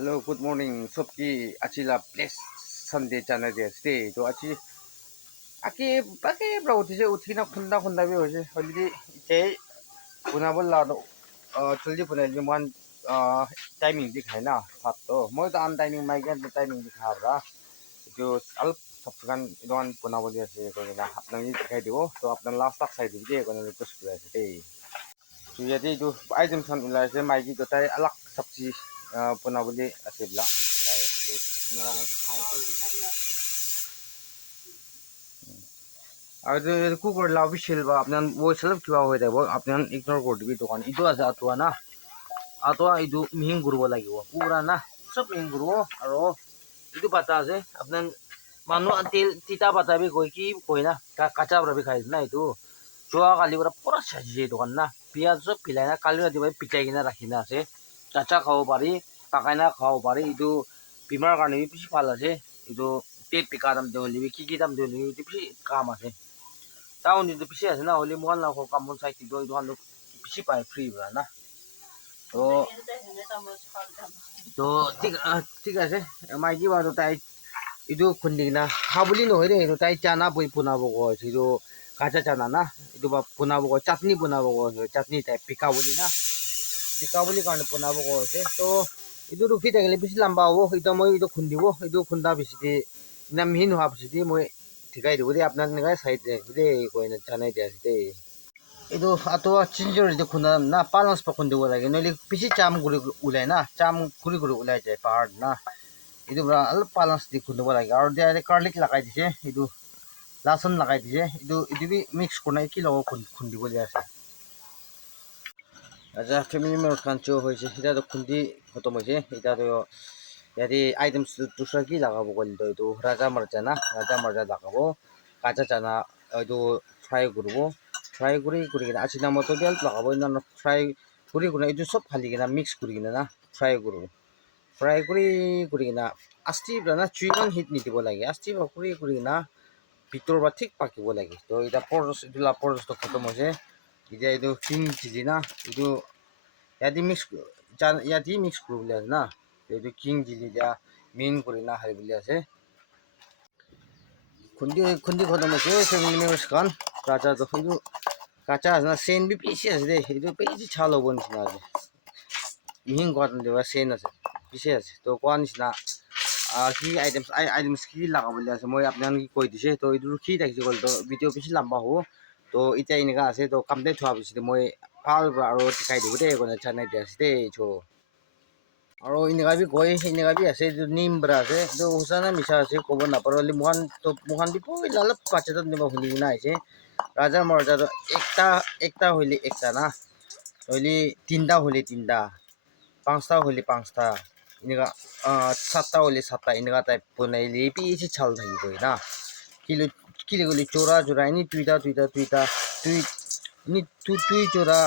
Hello, good morning. Sobki achila place Sunday chana de stay. To achi aki pake bra uthi uthina khunda bi hoje. Holiday ite punabol la do chulji punal bi man timing dikhai na sat to moi to an timing mai gan timing dikha bra. Jo al sabkan idon punabol ya se ko na apnang ni dikhai dibo to apnang last tak sai di ko na request kura se. So yadi do item san ulai se mai gi to tai alak sabji punaboli asibla. আর কুকুর লাভ বিছিল বা আপনার ওই self কিবা হয়ে যাব আপনার ignore করে দিবি দোকান ইটো আছে আতুয়া না আতুয়া ইটো মিহিং ঘুরব লাগিব পুরা না সব মিহিং ঘুরব আর ইটো পাতা আছে আপনার মানুষ তেল তিতা পাতা বি কই কি কই না কাঁচা বি খাই না ইটো যোৱা কালি পুৰা সাজিছে দোকান না পিঁয়াজ সব পিলাই না কালি ৰাতিপুৱাই পিটাই কিনা রাখি না আছে কাঁচা খাব পারি পাকাই না খাব পারি ইটো বেমার কারণে বেশি ভাল আছে ইটো পেট পিকা দাম দেওয়া কি দাম দেওয়া ইটো বেশি কাম আছে টাউন itu pisi আছে না হলে মোবাইল না কামন সাইট itu itu anu pisi পায় ফ্রি বলা না তো তো ঠিক আছে মাইকি বারো তাই itu খুন্দি না খাবলি নহয় রে itu তাই চানা বই পুনাব কয় itu কাঁচা চানা না itu বা পুনাব কয় চাটনি পুনাব কয় চাটনি তাই পিকা বলি না পিকা বলি কাৰণে পুনাব কয় তো itu রুখি থাকিলে বেছি লম্বা হ'ব itu মই itu খুন্দিব itu খুন্দা বেছি দি না মিহিন হোৱা বেছি দি মই ঠিকাই দিব দেই আপনার নিগাই সাইড দেই কই না জানাই দিয়া আছে দেই এইটো আতোয়া চিঞ্জৰ যে খুন্দা না পালংস পা খুন্দিব লাগে নহলে বেছি চাম গুৰি উলাই না চাম গুৰি উলাই যায় পাহাৰ না এইটো বৰা অলপ পালংস দি খুন্দিব লাগে আৰু দিয়া গাৰ্লিক লগাই দিছে এইটো লাচন লগাই দিছে এইটো বি মিক্স কৰি কি লগ খুন্দিব দিয়া আছে আচ্ছা ফ্যামিলি মেম্বার কাঞ্চো হয়েছে এটা তো খুন্দি খতম হয়েছে এটা তো ইয়াতে আইটেমস দুসরা কি লাগাবো বলতো এইটো রাজা মার্জা লাগাবো কাঁচা চানা এইটো ফ্রাই করবো ফ্রাই করে কিনা আছিনা মতো বেল লাগাবো না ফ্রাই করে এইটো সব ফালি কিনা মিক্স করে কিনা না ফ্রাই করবো ফ্রাই করে কিনা আস্তি না চুইমান হিট নিদিব লাগে আস্তি করে কিনা ভিতর বা ঠিক পাকিব লাগে তো এটা পরস এইটো পরসটো খতম হয়েছে এতিয়া এইটো কিং চিজি না এইটো ইয়াতে মিক্স কৰিব বুলি আছে না এইটো কিং চিলি এতিয়া মেইন কৰি না হাৰি বুলি আছে খুন্দি খতম হৈছে ফেমিলি মেম্বাৰ্স খান কাঁচাটো এইটো কাঁচা আছে না চেন বি পিছি আছে দেই এইটো বেছি ছাল হ'ব নিচিনা আছে মিহিং খোৱাটো দিবা চেন আছে পিছি আছে তো কোৱা নিচিনা কি আইটেমস কি লগাব বুলি আছে মই আপোনালোকে কৈ দিছে তো এইটো কি থাকিছে ক'লে তো ভিডিঅ' বেছি লম্বা হ'ব তো এতিয়া এনেকুৱা আছে তো কমপ্লিট হোৱাৰ পিছত মই ভাল আৰু দেখাই দিব দেই কোনো চানাই দিয়া আছে দেই চ' আৰু এনেকুৱা বি কয় এনেকুৱা বি আছে এইটো নিম বৰা আছে এইটো সঁচা না মিছা আছে ক'ব নাপাৰোঁ হ'লে মোহান বি পইলা অলপ বাচ্চাটো নিব শুনি কিনা আহিছে ৰাজা মৰ্যাদা একটা হলে একটা না হলে তিনটা হলে তিনটা পাঁচটা হলে পাঁচটা এনেকুৱা সাতটা হলে সাতটা এনেকুৱা টাইপ বনাইলে বেছি চাল থাকিব না কিলে গ'লে চোৰা এনে দুইটা তুই চোৰা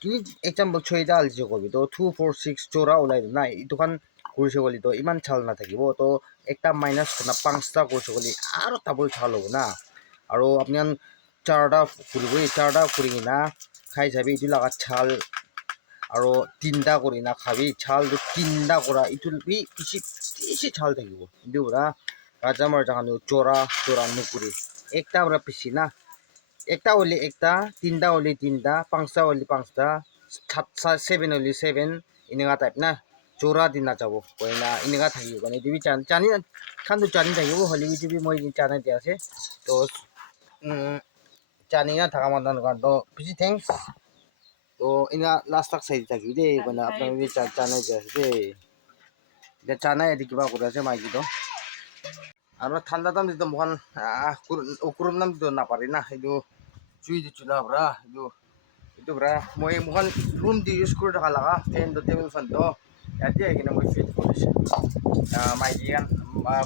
তুমি এক্সাম্পল ছয়টা আলিছে কবি তো 2 4 6 চোৰা ওলাই না এইটোখান কৰিছে বুলি তো ইমান চাল নাথাকিব তো একটা মাইনাছ না পাঁচটা কৰিছে বুলি আৰু ডাবল চাল হ'ব না আৰু আপোনাৰ চাৰটা কৰি কিনা খাই যাবি এইটো লগা চাল আৰু তিনটা কৰি না খাবি চাল তিনটা কৰা এইটো বেছি চাল থাকিব কিন্তু পুৰা ৰাজা মাৰ্জা খানো চোৰা নুকুৰি একটা পুৰা পিছি না একটা হলে একটা তিনটা হলে তিনটা পাঁচটা হলে পাঁচটা সাতটা সেভেন হলে সেভেন এনেকুৱা টাইপ না চোৰা দি নাযাব কয় না এনেকুৱা থাকিব মানে এইটো খানটো জানি থাকিব হ'লে এইটো মই জানাই দিয়া আছে তো জানি না থকা মানুহৰ কাৰণে তো বেছি থেংকছ তো এনেকুৱা লাষ্টক চাই থাকিবি দেই মানে আপোনালোকে জানাই দিয়া আছে দেই এতিয়া জানাই এদি কিবা কৰি আছে মাইকীটো আৰু ঠাণ্ডা দাম যিটো মোখান উকুৰম নাম যিটো নাপাৰি না সেইটো চুই দিছোঁ না পৰা এইটো পৰা মই মোখান ৰুম দি ইউজ কৰি থকা লগা ফেনটো টেবুল ফেনটো ইয়াতে আহি কিনে মই ফিট কৰিছোঁ মাইকী গান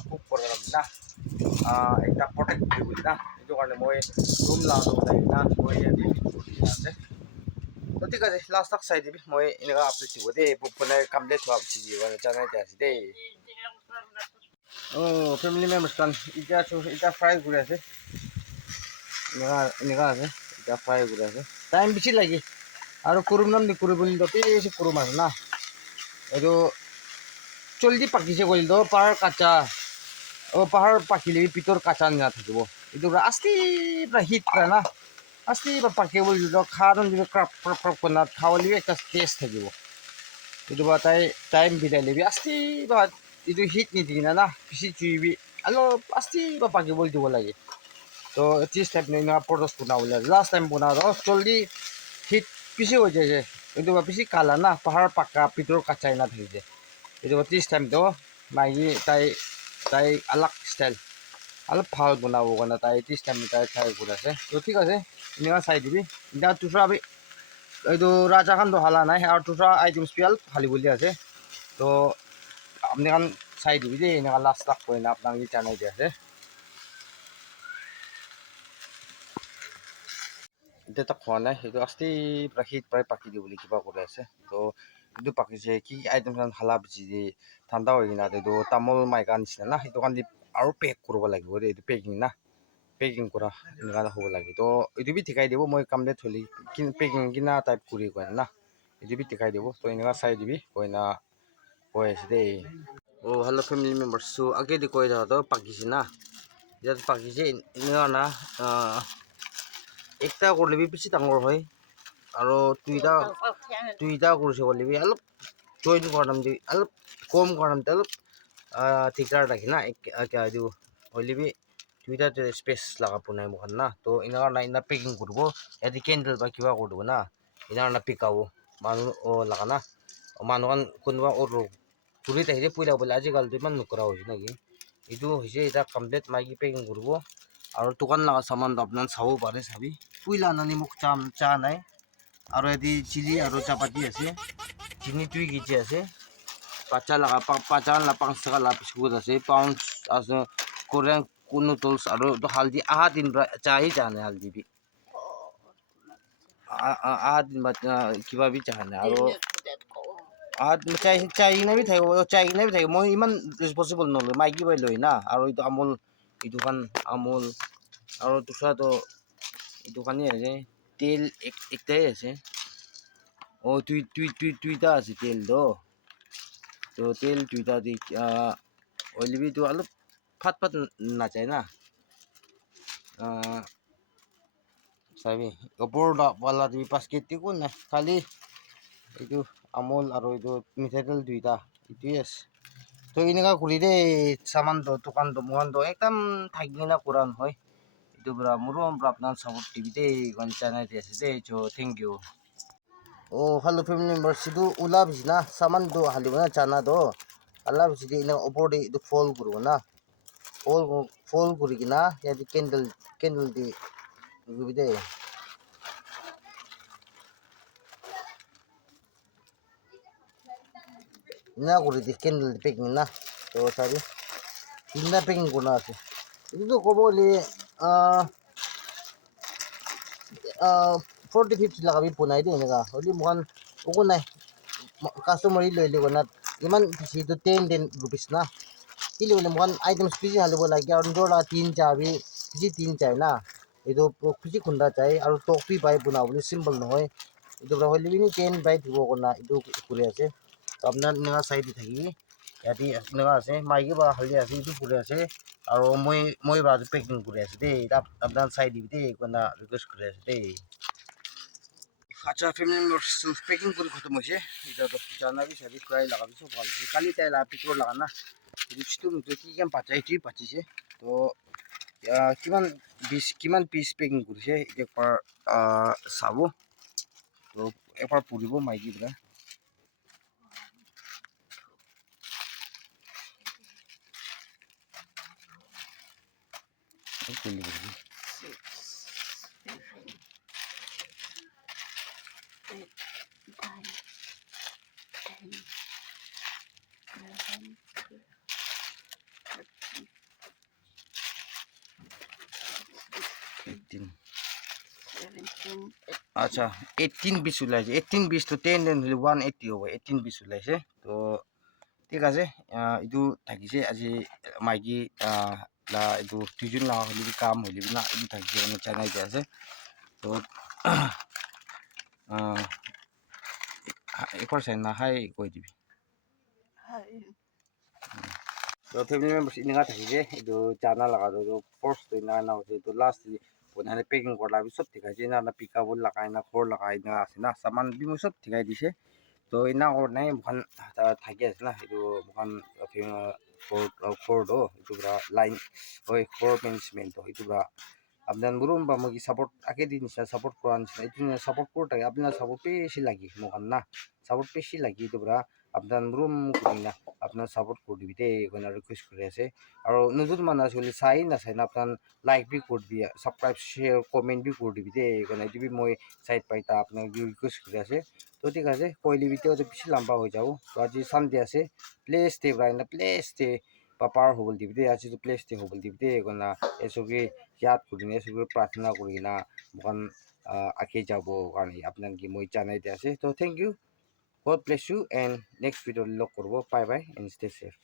কুক কৰিব না এটা প্ৰটেক্ট কৰিব বুলি না সেইটো কাৰণে মই ৰুম লাগাই না মই ইয়াতে ফিট কৰি আছে তো ঠিক আছে লাষ্টক চাই দিবি মই এনেকুৱা আপডেট দিব দেই মানে কমপ্লিট হোৱা পিছত দিব জানাই দিয়া আছে দেই ফেমিলি মেম্বাৰ্স কাৰণ এতিয়া ফ্ৰাই কৰি আছে এনেকুৱা আছে এতিয়া ফ্ৰাই কৰি আছে টাইম বেছি লাগে আৰু কুৰুম নাম দি কৰিবলৈ বেছি কুৰুম আছে না এইটো জলদি পাকিছে কৰিলে পাহাৰ কাঁচা পাহাৰ পাকিলে পিতৰ কাঁচা নিচিনা থাকিব এইটো আস্তি পৰা হিট পৰা না আস্তি পৰা পাকিব দিলে খাৰণ যদি ক্ৰাপ ক্ৰাপ ক্ৰাপ কৰি না খাবলৈ এটা টেষ্ট থাকিব এইটো বা তাই টাইম বিলাই ল'বি আস্তি বা এইটো হিট নিদি কিনে না পিচি চুইবি অলপ আস্তি বা পাকিবলৈ দিব লাগে তো ত্ৰিছ টাইপ না পৰচ বনাবলৈ লাষ্ট টাইম বনাওঁ জলদি হিট পিছি হৈ যায় এইটো বা পিছি কালা না পাহাৰ পাকা পিতৰ কাঁচাই না থাকি যায় এইটো বা 30 টাইম তো মাইকি তাই আলাগ ষ্টাইল অলপ ভাল বনাব কাৰণে তাই 30 টাইম তাই ট্ৰাই কৰি আছে তো ঠিক আছে এনেকুৱা চাই দিবি এতিয়া দুসৰা এইটো ৰাজাখানটো হালা নাই আৰু দুসৰা আইটেমছ পিয়াল হালিবলি আছে তো আপুনি এখন চাই দিবি দেই এনেকুৱা লাষ্ট লাগ কৰি না আপোনাক জানাই দিয়া আছে এতিয়া তাক খোৱা নাই সেইটো আস্তি পৰা হিট প্ৰায় পাকি দিব বুলি কিবা কৰি আছে তো এইটো পাকিছে কি আইটেম হালা বেছি দি ঠাণ্ডা হৈ কিনা এইটো তামোল মাইকা নিচিনা না সেইটো কাৰণে আৰু পেক কৰিব লাগিব দেই এইটো পেকিং না পেকিং কৰা এনেকুৱা হ'ব লাগে তো এইটো বি ঠিকাই দিব মই কমপ্লিট হ'লে পেকিং কিনা টাইপ কৰি কয় না এইটো বি ঠিকাই দিব তো এনেকুৱা চাই দিবি কইনা কৈ আছে দেই হেল্ল' ফেমিলি মেম্বাৰ্ছটো আগেদি কৈ থাকোঁ পাকিছে না ইয়াত পাকিছে এনেকুৱা না একটা করলে বেশি ডাঙর হয় আর দুইটা করছে করলে অলপ জয়েন করাম দি অলপ কম করাম অলপ ঠিকার রাখি না দিব হইলে দুইটা স্পেস লাগাব নাই মোখান না তো এনেকুৱা না এনা পেকিং কৰব ইয়াতে কেন্ডেল বা কিবা কৰব না এনেকুৱা পিকাব মানুহ লাগা না মানুহখন কোনোবা ঘূৰি আহিলে পইলা বোলে আজিকালিতো ইমান নকৰা হৈছে নেকি এইটো হৈছে এতিয়া কমপ্লিট মাইকি পেকিং কৰিব আৰু দোকান লগা সামান আপোনাক চাব পাৰে চাবি পুইলা আনি মোক চা নাই আৰু এদি চিলি আৰু চাপাতি আছে চিনি 2 কেজি আছে বাচ্চা লাগা বাচ্চা লাগা 5 টাকা লাগা বিস্কুট আছে পাউন্স আছে কোরিয়ান নুডলস আৰু হালদি আহা দিন চাই জানে হালদি বি আহা দিন কিবা বি জানে আৰু চাই কিনে বি থাকিব মই ইমান ৰেছপন্সিবল নলওঁ মাইকি বাই লৈ না আৰু এইটো আমুল এইটোখান আমুল আৰু দুসৰাটো এইটোখানে আছে তেল একটাই আছে দুইটা আছে তেল তো তেল দুইটা দি হইলে তো অলপ ফাট ফাট নাযায় না চাবি ওপৰ পালা তুমি 5 কেজি কোন নাই খালি এইটো আমুল আৰু এইটো মিঠাতেল দুইটা এইটোৱে আছে তো এনেকুৱা কৰি দেই চামানটো দোকানটো মোকানটো একদম থাকি কিনে কৰা নহয় itu murum berapnan sabut TV deh koncana dia sedih jo thank you oh halo family members itu ulah bisna saman do halibana chana do Allah bisidi ina opor itu fall guru na fall guru gina ya di candle di gubide na guru di candle di packing na to sabi ina packing guna sih itu kok boleh 40-50 লাগাবি পোনাই দেই এনেকুৱা হ'লে মোকান একো নাই কাষ্টমাৰী লৈ ল'ব না ইমান বেছিটো 10 rupees না কি ল'ব মোকান আইটেমছ বেছি হালিব লাগে আৰু নিজৰ তিন চাবি বেছি তিন চাই না এইটো বেছি খুন্দা চাই আৰু টপি পাই বনাবলৈ চিম্পল নহয় এইটো পৰা হ'লে বি 10 পাই দিব না এইটো কৰি আছে আপোনাৰ এনেকুৱা চাই দি থাকি ইয়াতে এনেকুৱা আছে মাইকী বা হালদি আছে এইটো কৰি আছে আৰু মই বাজু পেকিং কৰি আছো দেই আপোনাৰ চাই দিবি দেই কোনা ৰিকুৱেষ্ট কৰি আছে দেই আচ্ছা ফেমিলি মেম্বাৰ্স পেকিং কৰি খতম হৈছে এতিয়াতো জানাবি চাবি খুৱাই লাগাবি চব ভাল হৈছে কালি তাই পিকৰ লাগা না ৰিপছটো নতুন কি কাম পাতিছে এইটোৱে পাতিছে তো কিমান পিচ পেকিং কৰিছে একবাৰ চাব তো এবাৰ পঢ়িব মাইকীবিলাক আচ্ছা 18 পিচ ওলাইছে 18 পিচ তো 10 দেন হলে 180 হ'ব 18 পিচ ওলাইছে তো ঠিক আছে এইটো থাকিছে আজি মাইকী এইটো দুজন লগা হ'লে কাম হ'লে না এইটো থাকিছে মানে চানাই দিয়া আছে তো একবাৰ চাই নাহাই কৈ দিবি তো ফ্যামিলি মেম্বার্স ইনকা থাকি যে এইটো জানা লাগা তো ফার্স্ট তো ইনা না হচ্ছে তো লাস্ট বনানে পেকিং করলা সব ঠিক আছে না না পিক আপ লাগাই না খোর লাগাই না আছে না সামান বিমু সব ঠিকাই দিছে তো ইনা করনাই বুখান থাকি আছে না এইটো বুখান খোর তো এইটো পুরা লাইন হয় খোর ম্যানেজমেন্ট তো এইটো পুরা আপনার বলুন বা মুগি সাপোর্ট আগে দিন সাপোর্ট করান এইটো সাপোর্ট করতে আপনার সাপোর্ট বেশি লাগি মোখান না সাপোর্ট বেশি লাগি তো পুরা আপনার রুম করি না আপনার সাপোর্ট করে দিবি দে এখানে রিকোয়েস্ট করে আছে আর নতুন মানুষ আসলে চাই না চাই না আপনার লাইক বি করবি সাবস্ক্রাইব শেয়ার কমেন্ট বি করে দিবি দে এখানে দিবি মই সাইড পাইতা আপনার রিকোয়েস্ট করে আছে তো ঠিক আছে কইলি ভিডিও তো বেশি লম্বা হয়ে যাব তো আজি সানডে আছে প্লে স্টে ব্রাইনা প্লে স্টে পাপার হবল দিবি দে আজি তো প্লে স্টে হবল দিবি দে এখানে এসবকে ইয়াদ করি না এসবকে প্রার্থনা করি না ওখান আগে যাব কারণ আপনার কি মই জানাইতে আছে তো thank you God bless you and next video log করব bye bye and stay safe